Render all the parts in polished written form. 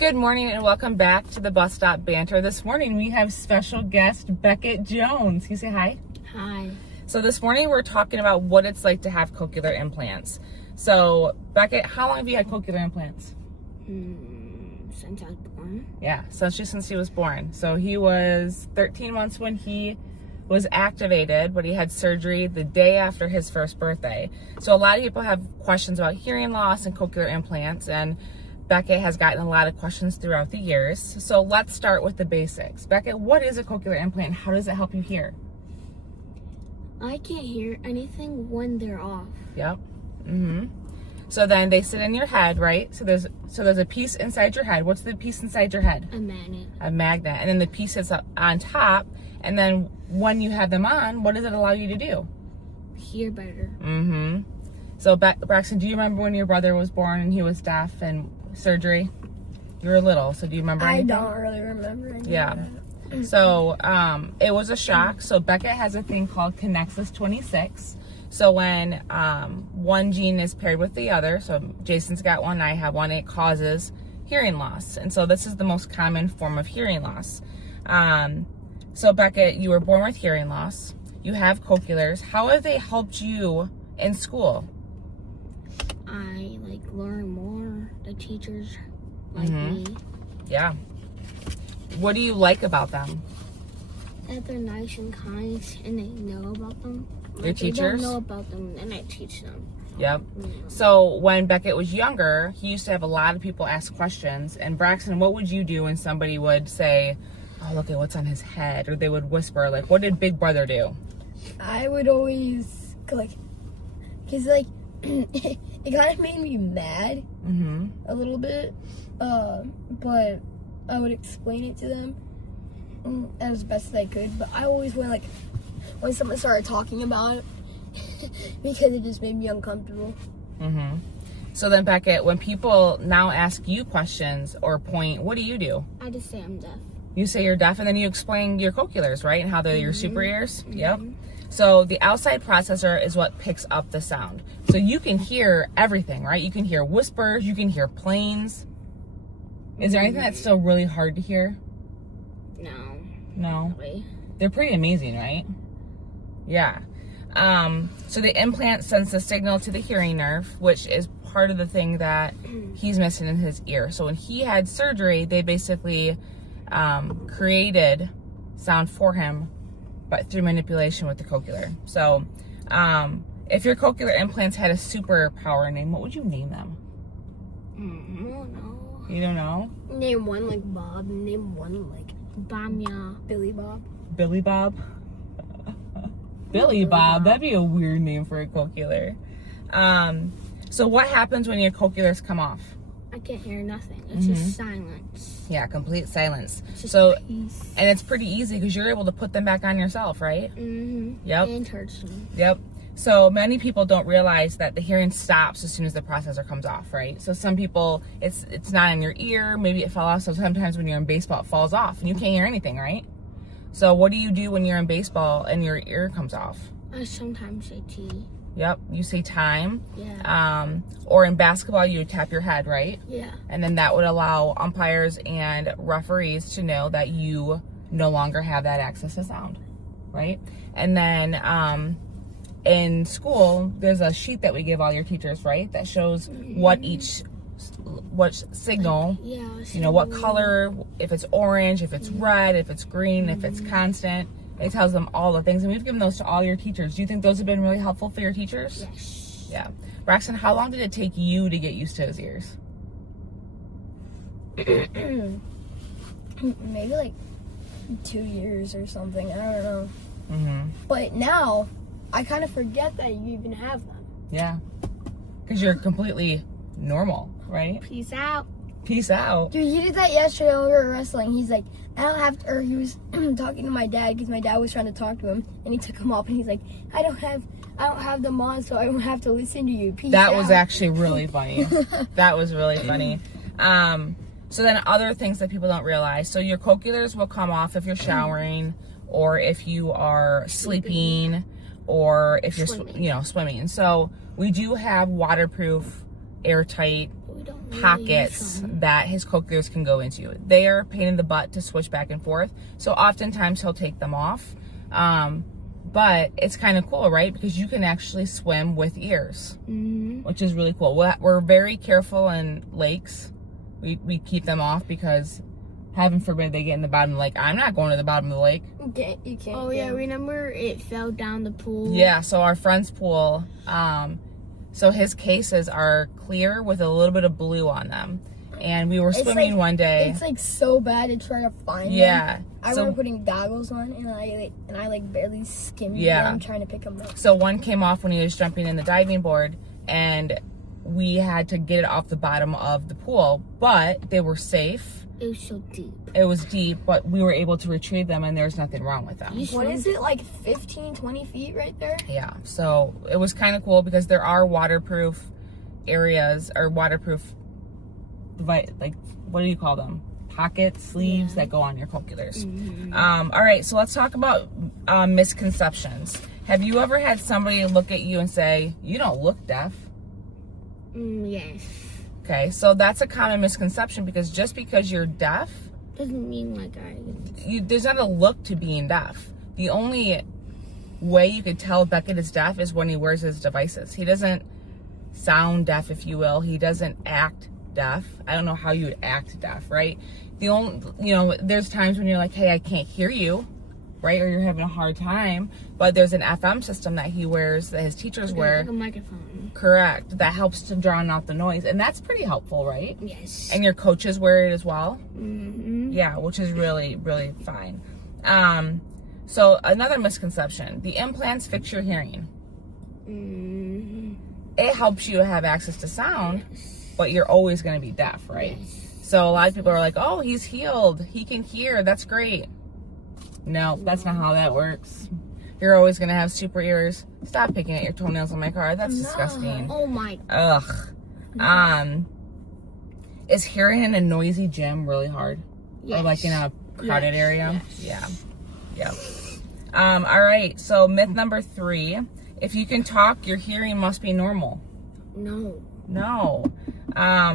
Good morning and welcome back to the Bus Stop Banter. This morning we have special guest Beckett Jones. Can you say hi? Hi. So this morning we're talking about what it's like to have cochlear implants. So Beckett, how long have you had cochlear implants? Since I was born. Yeah, since he was born. So he was 13 months when he was activated, but he had surgery the day after his first birthday. So a lot of people have questions about hearing loss and cochlear implants, and Beckett has gotten a lot of questions throughout the years. So let's start with the basics. Beckett, what is a cochlear implant? How does it help you hear? I can't hear anything when they're off. Yep. So then they sit in your head, right? So there's a piece inside your head. What's the piece inside your head? A magnet. A magnet. And then the piece sits up on top. And then when you have them on, what does it allow you to do? Hear better. So Braxton, do you remember when your brother was born and he was deaf and surgery? You were little, so do you remember anything? I don't really remember anything. Yeah. So it was a shock. So Beckett has a thing called Connexus 26. So when one gene is paired with the other, so Jason's got one, I have one, it causes hearing loss. And so this is the most common form of hearing loss. So Beckett, you were born with hearing loss. You have cochlears. How have they helped you in school? I learn more. The teachers like me. Yeah. What do you like about them? That they're nice and kind and they know about them. Your teachers? They don't know about them and I teach them. Yep. So when Beckett was younger, he used to have a lot of people ask questions. And Braxton, what would you do when somebody would say, oh, look at what's on his head? Or they would whisper, what did Big Brother do? I would always, because, it kind of made me mad a little bit. But I would explain it to them as best as I could. But I always went, when someone started talking about it, because it just made me uncomfortable. So then, Beckett, when people now ask you questions or point, what do you do? I just say I'm deaf. You say you're deaf, and then you explain your cochlears, right? And how they're your super ears? Yep. So the outside processor is what picks up the sound. So you can hear everything, right? You can hear whispers, you can hear planes. Is there anything that's still really hard to hear? No. No? Really? They're pretty amazing, right? Yeah. So the implant sends the signal to the hearing nerve, which is part of the thing that he's missing in his ear. So when he had surgery, they basically created sound for him, but through manipulation with the cochlear. So if your cochlear implants had a superpower name, what would you name them? I don't know. You don't know? Name one Bob, name one Banya. Billy Bob. Billy Bob? Billy Bob, that'd be a weird name for a cochlear. So what happens when your cochlears come off? I can't hear nothing. It's just silence. Yeah, complete silence. It's just So, peace. and it's pretty easy because you're able to put them back on yourself, right? Yep. And hurts me. Yep. So many people don't realize that the hearing stops as soon as the processor comes off, right? So some people, it's not in your ear, maybe it fell off. So sometimes when you're in baseball, it falls off and you can't hear anything, right? So what do you do when you're in baseball and your ear comes off? I sometimes say T. Yep, you say time. Yeah. Or in basketball, you would tap your head, right? Yeah. And then that would allow umpires and referees to know that you no longer have that access to sound, right? And then in school, there's a sheet that we give all your teachers, right? That shows what signal, what color, if it's orange, if it's red, if it's green, if it's constant. It tells them all the things, and we've given those to all your teachers. Do you think those have been really helpful for your teachers? Yes. Yeah. Braxton, how long did it take you to get used to his ears? Maybe 2 years or something. I don't know. But now, I kind of forget that you even have them. Yeah. Because you're completely normal, right? Peace out. Peace out. Dude, he did that yesterday when we were wrestling. He's like, I don't have to, or he was talking to my dad because my dad was trying to talk to him, and he took him off, and he's like, I don't have them on, so I don't have to listen to you. Peace out. That was actually really funny. That was really funny. So then other things that people don't realize. So your cochlears will come off if you're showering, or if you are sleeping, or if you're swimming. So we do have waterproof, airtight pockets that his cochlears can go into. They are a pain in the butt to switch back and forth. So oftentimes he'll take them off. But it's kind of cool, right? Because you can actually swim with ears, which is really cool. We're very careful in lakes. We keep them off because heaven forbid they get in the bottom of the lake. I'm not going to the bottom of the lake. You can't. Oh, yeah. Remember it fell down the pool? Yeah, so our friend's pool, so his cases are clear with a little bit of blue on them. And we were swimming one day. It's like so bad to try to find them. Yeah. I remember putting goggles on and I barely skimmed them trying to pick them up. So one came off when he was jumping in the diving board, and we had to get it off the bottom of the pool, but they were safe. It was so deep. It was deep, but we were able to retrieve them, and there's nothing wrong with them. What is it, like 15, 20 feet right there? Yeah, so it was kind of cool because there are waterproof areas, or waterproof, like, what do you call them? Pocket sleeves that go on your cochlears. All right, so let's talk about misconceptions. Have you ever had somebody look at you and say, you don't look deaf? Yes. Okay, so that's a common misconception, because just because you're deaf doesn't mean like there's not a look to being deaf. The only way you could tell Beckett is deaf is when he wears his devices. He doesn't sound deaf, if you will. He doesn't act deaf. I don't know how you would act deaf, right? There's times when you're like, hey, I can't hear you, right? Or you're having a hard time, but there's an FM system that he wears, that his teachers wear. Like a microphone. Correct. That helps to drown out the noise. And that's pretty helpful, right? Yes. And your coaches wear it as well? Yeah, which is really, really fine. So another misconception, the implants fix your hearing. It helps you have access to sound, but you're always going to be deaf, right? So a lot of people are like, oh, he's healed. He can hear. That's great. No, that's not how that works. You're always going to have super ears. Stop picking at your toenails in my car. That's disgusting. Oh, my. Ugh. Is hearing in a noisy gym really hard? Yes. Or like in a crowded area? Yes. Yeah. All right. So myth number 3. If you can talk, your hearing must be normal. No.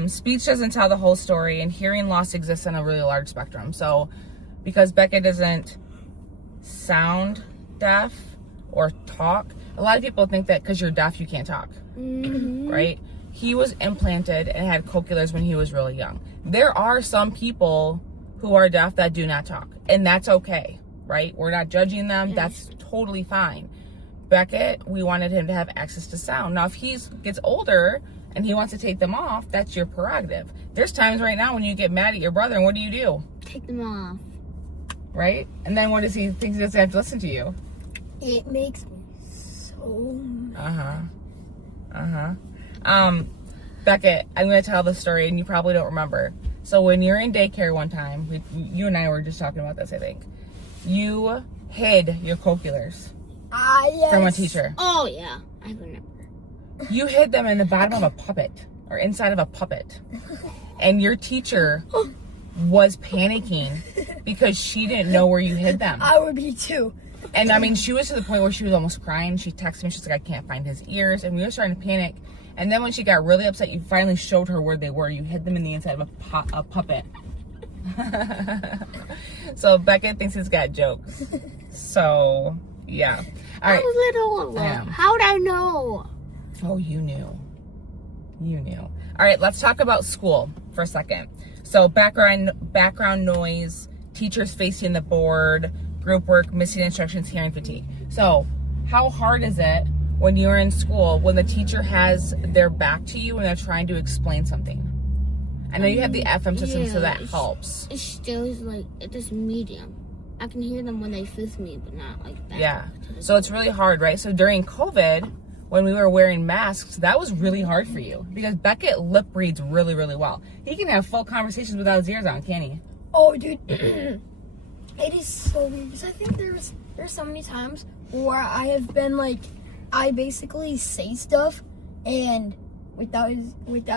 Speech doesn't tell the whole story, and hearing loss exists in a really large spectrum. So because Beckett doesn't sound deaf or talk, a lot of people think that because you're deaf you can't talk, right? He was implanted and had cochlears when he was really young. There are some people who are deaf that do not talk, and that's okay, right? We're not judging them. That's totally fine. Beckett, we wanted him to have access to sound. Now if he gets older and he wants to take them off, that's your prerogative. There's times right now when you get mad at your brother, and what do? Take them off. Right? And then what does he think? He doesn't have to listen to you? It makes me so mad. Beckett, I'm going to tell the story, and you probably don't remember. So when you're in daycare one time, you and I were just talking about this, I think. You hid your cochlears from a teacher. Oh, yeah. I remember. You hid them in the bottom of a puppet, or inside of a puppet. And your teacher was panicking because she didn't know where you hid them. I would be too. And I mean, she was to the point where she was almost crying. She texted me, she's like, I can't find his ears. And we were starting to panic. And then when she got really upset, you finally showed her where they were. You hid them in the inside of a puppet. So Beckett thinks he's got jokes. So, yeah. All right. I was little. How'd I know? Oh, you knew. All right, let's talk about school for a second. So background noise, teachers facing the board, group work, missing instructions, hearing fatigue. So how hard is it when you're in school, when the teacher has their back to you and they're trying to explain something? I know you have the FM system, so that helps. It still is like, it's medium. I can hear them when they face me, but not like that. Yeah, so it's really hard, right? So during COVID, when we were wearing masks, that was really hard for you because Beckett lip reads really, really well. He can have full conversations without his ears on, can't he? Oh, dude. It is so weird because I think there's so many times where I have been like, I basically say stuff and without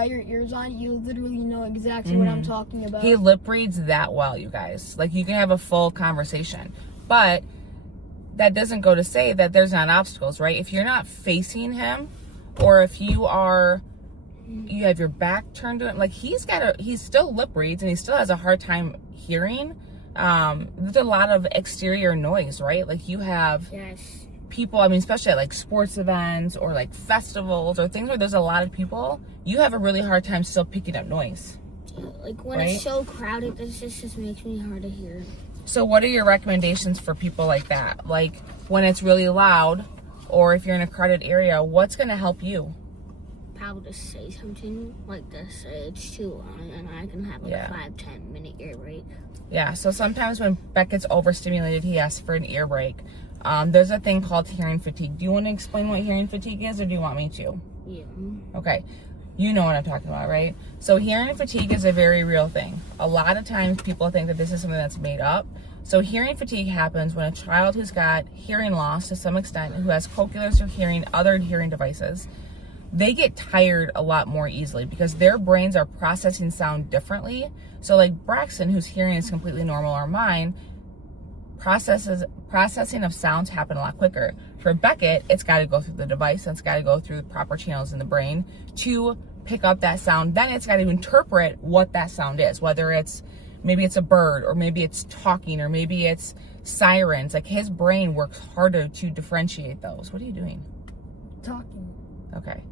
your ears on, you literally know exactly what I'm talking about. He lip reads that well, you guys. Like, you can have a full conversation. But that doesn't go to say that there's not obstacles, right? If you're not facing him, or if you are you have your back turned to him. Like, he's still lip reads and he still has a hard time hearing. There's a lot of exterior noise, right? Like, you have people, I mean, especially at like sports events or like festivals or things where there's a lot of people, you have a really hard time still picking up noise. Like, when it's so crowded, this just makes me hard to hear. So what are your recommendations for people like that? Like, when it's really loud, or if you're in a crowded area, what's going to help you? Probably to say something, like to say it's too long, and I can have like a 5-10 minute ear break. Yeah, so sometimes when Beckett's overstimulated, he asks for an ear break. There's a thing called hearing fatigue. Do you want to explain what hearing fatigue is, or do you want me to? Yeah. Okay. You know what I'm talking about, right? So hearing fatigue is a very real thing. A lot of times people think that this is something that's made up. So hearing fatigue happens when a child who's got hearing loss to some extent, who has cochlears or hearing, other hearing devices, they get tired a lot more easily because their brains are processing sound differently. So like Braxton, whose hearing is completely normal, or mine, processing of sounds happen a lot quicker. For Beckett, it's got to go through the device, and it's got to go through the proper channels in the brain to pick up that sound. Then it's got to interpret what that sound is, whether it's, maybe it's a bird, or maybe it's talking, or maybe it's sirens. Like, his brain works harder to differentiate those. What are you doing? Talking. Okay.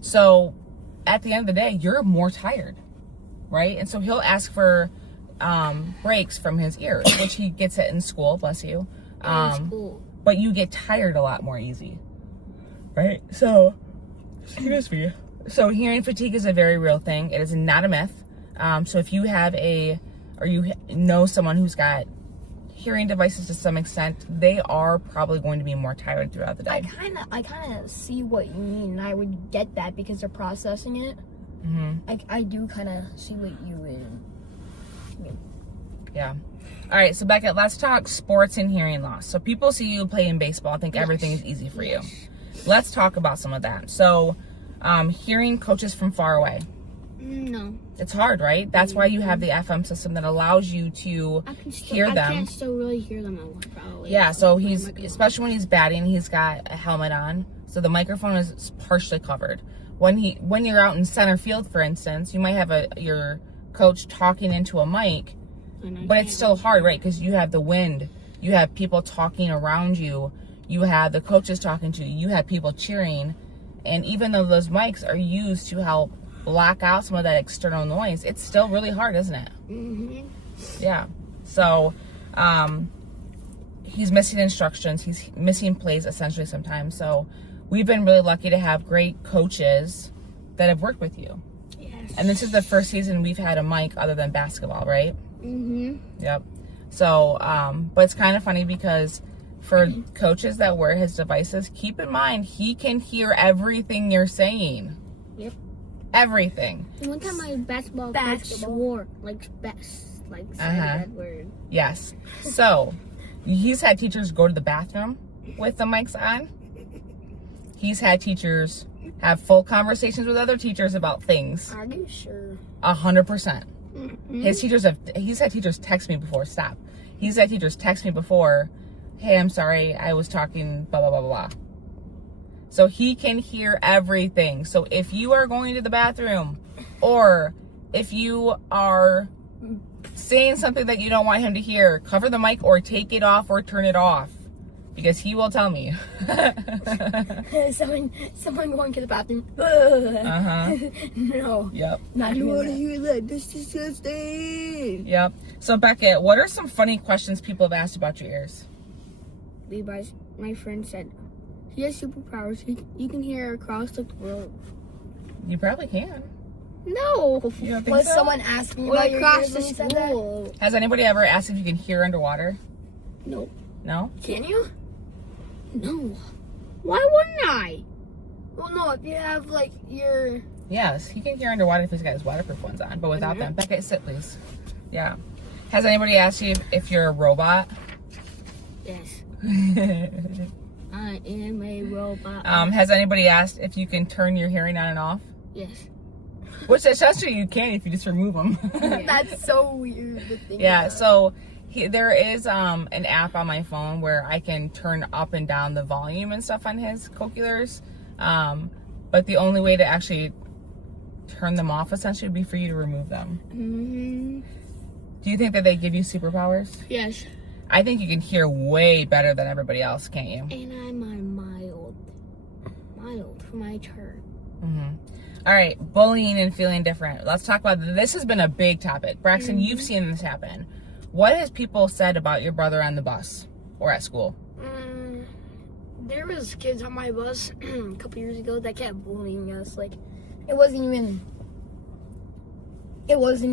So at the end of the day, you're more tired, right? And so he'll ask for breaks from his ears, which he gets it in school, bless you. But you get tired a lot more easy, right? So, excuse me. So hearing fatigue is a very real thing. It is not a myth. So if you have or you know someone who's got hearing devices to some extent, they are probably going to be more tired throughout the day. I kind of see what you mean. I would get that because they're processing it. I do kind of see what you mean. Yeah. All right, so Beckett, let's talk sports and hearing loss. So people see you playing baseball, think everything is easy for you. Let's talk about some of that. So hearing coaches from far away. No. It's hard, right? That's why you have the FM system that allows you to hear them. I can still really hear them probably. Yeah, so he's, especially when he's batting, he's got a helmet on. So the microphone is partially covered. When you're out in center field, for instance, you might have your coach talking into a mic, but it's still hard, right? Because you have the wind, you have people talking around you, you have the coaches talking to you, you have people cheering, and even though those mics are used to help block out some of that external noise, it's still really hard, isn't it? Yeah. So he's missing instructions, he's missing plays essentially sometimes. So we've been really lucky to have great coaches that have worked with you. Yes. And this is the first season we've had a mic other than basketball, right? Yep. So but it's kind of funny because for coaches that wear his devices, keep in mind he can hear everything you're saying. Yep. Everything. One time my basketball coach swore, said that word. Yes. So he's had teachers go to the bathroom with the mics on. He's had teachers have full conversations with other teachers about things. Are you sure? 100%. He's had teachers text me before. Stop. He's had teachers text me before, hey, I'm sorry, I was talking blah, blah, blah, blah. So he can hear everything. So if you are going to the bathroom, or if you are saying something that you don't want him to hear, cover the mic or take it off or turn it off, because he will tell me. someone going to the bathroom. No. Yep. Not you want to hear that. This is disgusting. Yep. So Beckett, what are some funny questions people have asked about your ears? My friend said, he has superpowers. You can hear across the world. You probably can. No. You don't think Was so? someone asking about your across ears the when you said that? school? Has anybody ever asked if you can hear underwater? No. No? Can you? No. Why wouldn't I? Well, no. If you have like your. Yes, he can hear underwater if he's got his waterproof ones on, but without them. Beckett, sit please. Yeah. Has anybody asked you if you're a robot? Yes. I am a robot. Has anybody asked if you can turn your hearing on and off? Yes. Which essentially you can if you just remove them. That's so weird to think Yeah, about. so there is an app on my phone where I can turn up and down the volume and stuff on his Cochlears. But the only way to actually turn them off, essentially, would be for you to remove them. Do you think that they give you superpowers? Yes. I think you can hear way better than everybody else, can't you? And I'm on mild for my turn. All right, bullying and feeling different. Let's talk about this. Has been a big topic. Braxton, you've seen this happen. What has people said about your brother on the bus or at school? There was kids on my bus a couple years ago that kept bullying us. Like, it wasn't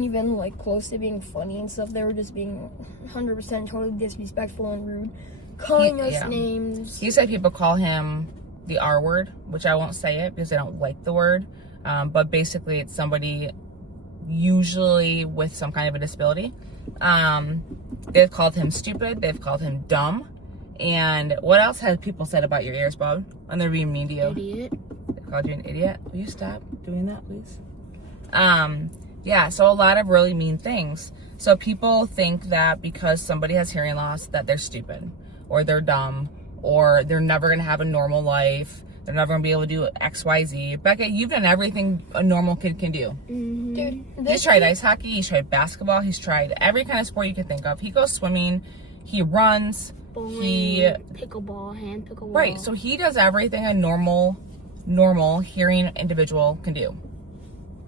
even like close to being funny and stuff. They were just being 100% totally disrespectful and rude, calling us names. He said people call him the R word, which I won't say it because I don't like the word. But basically, it's somebody usually with some kind of a disability. They've called him stupid. They've called him dumb. And what else have people said about your ears, Bob? When they're being mean to you? Idiot. They called you an idiot. Will you stop doing that, please? Yeah, so a lot of really mean things. So people think that because somebody has hearing loss that they're stupid or they're dumb or they're never going to have a normal life. They're never going to be able to do X, Y, Z. Beckett, you've done everything a normal kid can do. Dude, He's tried ice hockey. He's tried basketball. He's tried every kind of sport you can think of. He goes swimming. He runs. Bowling, pickleball, hand pickleball. Right, so he does everything a normal hearing individual can do.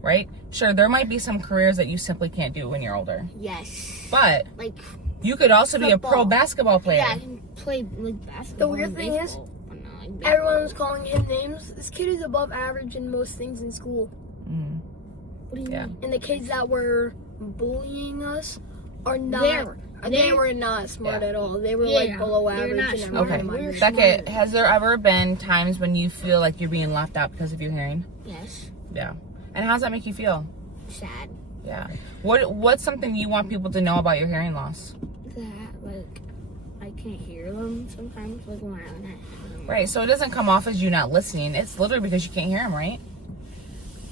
Right? Sure, there might be some careers that you simply can't do when you're older. Yes. But like you could also be a pro basketball player. Yeah, I can play like basketball. The weird thing is, everyone was calling him names. This kid is above average in most things in school. What do you mean? And the kids that were bullying us are not. They were not smart at all. They were like below average. Okay. Beckett, has there ever been times when you feel like you're being left out because of your hearing? Yes. Yeah. And how does that make you feel? Sad. Yeah. What's something you want people to know about your hearing loss? That like I can't hear them sometimes, like when I'm at. Right. So it doesn't come off as you not listening. It's literally because you can't hear them, right?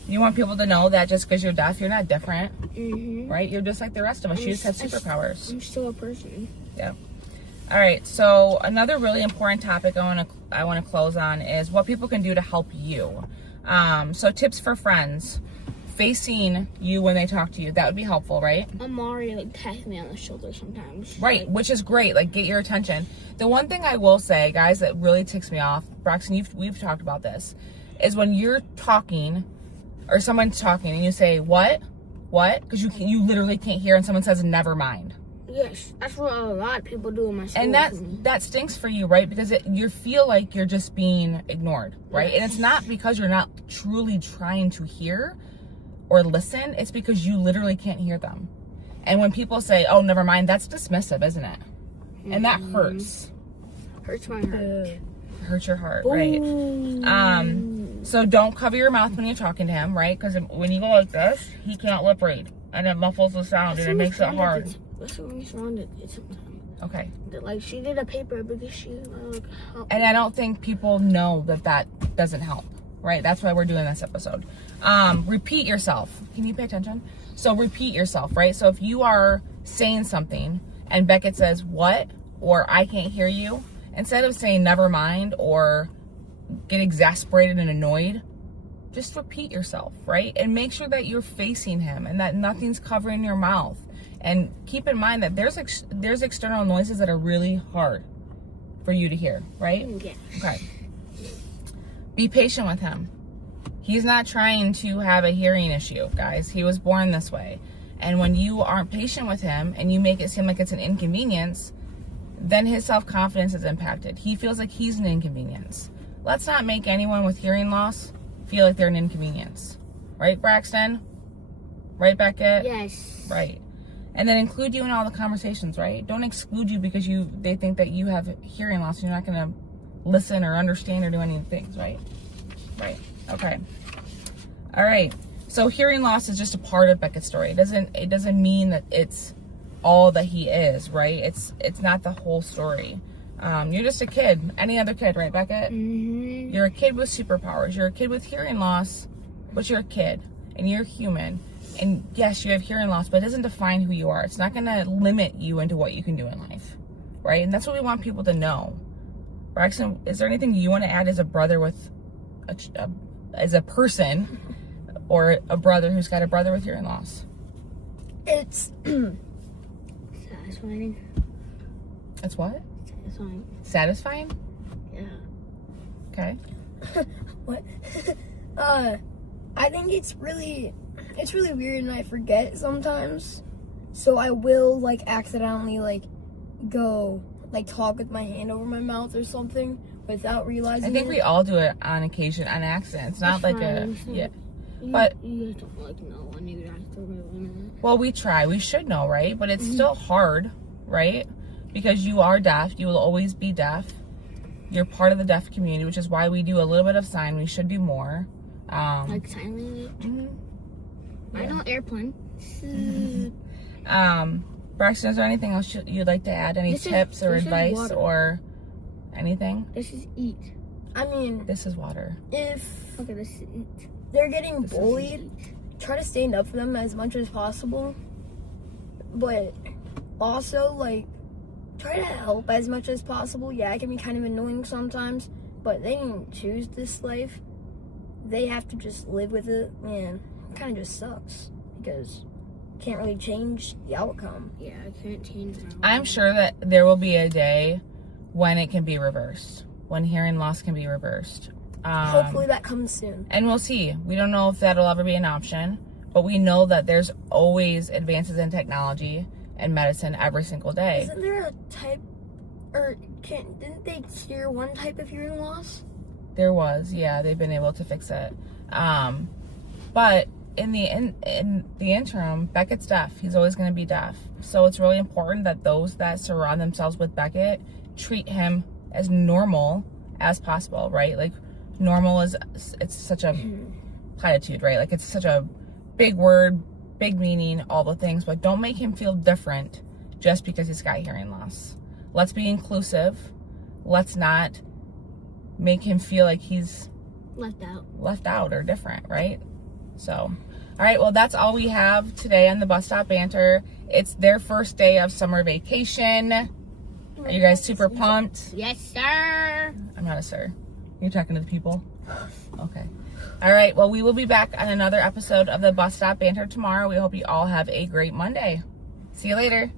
You want people to know that just because you're deaf, you're not different, right? You're just like the rest of us. You just have superpowers. I'm still a person. Yeah. All right. So another really important topic I want to close on is what people can do to help you. So tips for friends facing you when they talk to you. That would be helpful, right? Amari like taps me on the shoulder sometimes. Right, which is great. Like get your attention. The one thing I will say, guys, that really ticks me off, Braxton, we've talked about this, is when you're talking. Or someone's talking and you say, what? Because you literally can't hear and someone says, never mind. Yes, that's what a lot of people do in my school. And that stinks for you, right? Because you feel like you're just being ignored, right? Yes. And it's not because you're not truly trying to hear or listen. It's because you literally can't hear them. And when people say, oh, never mind, that's dismissive, isn't it? And that hurts. Hurts my heart. Hurts your heart, right? So don't cover your mouth when you're talking to him, right? Because when you go like this, he can't lip read. And it muffles the sound and it makes it hard. That's what we surrounded it sometimes. Okay. Like, she did a paper because she, and I don't think people know that doesn't help, right? That's why we're doing this episode. Repeat yourself. Can you pay attention? So repeat yourself, right? So if you are saying something and Beckett says, what? Or I can't hear you. Instead of saying never mind or get exasperated and annoyed, just repeat yourself, right? And make sure that you're facing him and that nothing's covering your mouth. And keep in mind that there's external noises that are really hard for you to hear, right? Yeah. Okay. Be patient with him. He's not trying to have a hearing issue, guys. He was born this way. And when you aren't patient with him and you make it seem like it's an inconvenience, then his self-confidence is impacted. He feels like he's an inconvenience. Let's not make anyone with hearing loss feel like they're an inconvenience. Right, Braxton? Right, Beckett? Yes. Right. And then include you in all the conversations, right? Don't exclude you because they think that you have hearing loss and you're not going to listen or understand or do any of the things, right? Right. Okay. All right. So hearing loss is just a part of Beckett's story. It doesn't mean that it's all that he is, right? It's not the whole story. You're just a kid. Any other kid, right, Beckett? Mm-hmm. You're a kid with superpowers. You're a kid with hearing loss, but you're a kid and you're human. And yes, you have hearing loss, but it doesn't define who you are. It's not going to limit you into what you can do in life, right? And that's what we want people to know. Braxton, is there anything you want to add as a brother with as a person or a brother who's got a brother with hearing loss? It's satisfying. It's what? Satisfying. Satisfying? Yeah. Okay. What? I think it's really weird, and I forget sometimes. So I will like accidentally like go like talk with my hand over my mouth or something without realizing. I think we all do it on occasion, on accident. It's not like but you guys don't like know when you guys throw it on it. Well, we try. We should know, right? But it's still hard, right? Because you are deaf. You will always be deaf. You're part of the deaf community, which is why we do a little bit of sign. We should do more. Like sign language. I know airplane. Braxton, is there anything else you'd like to add? Any tips or advice or anything? This is eat. I mean, this is water. If this is eat. They're getting bullied, try to stand up for them as much as possible. But also, like, try to help as much as possible. Yeah, it can be kind of annoying sometimes, but they didn't choose this life. They have to just live with it, and it kind of just sucks because you can't really change the outcome. Yeah, I can't change my outcome. I'm sure that there will be a day when it can be reversed, when hearing loss can be reversed. Hopefully that comes soon. And we'll see. We don't know if that'll ever be an option, but we know that there's always advances in technology and medicine every single day. Isn't there a type, or didn't they cure one type of hearing loss? There was, yeah. They've been able to fix it. But in the interim, Beckett's deaf. He's always going to be deaf. So it's really important that those that surround themselves with Beckett treat him as normal as possible, right? Like, normal is, it's such a platitude, right? Like, it's such a big word, big meaning, all the things, but don't make him feel different just because he's got hearing loss. Let's be inclusive. Let's not make him feel like he's left out or different, right? So, all right, well, that's all we have today on the Bus Stop Banter. It's their first day of summer vacation. Are you guys super pumped? Yes, sir. I'm not a sir. You're talking to the people? Okay. All right. Well, we will be back on another episode of the Bus Stop Banter tomorrow. We hope you all have a great Monday. See you later.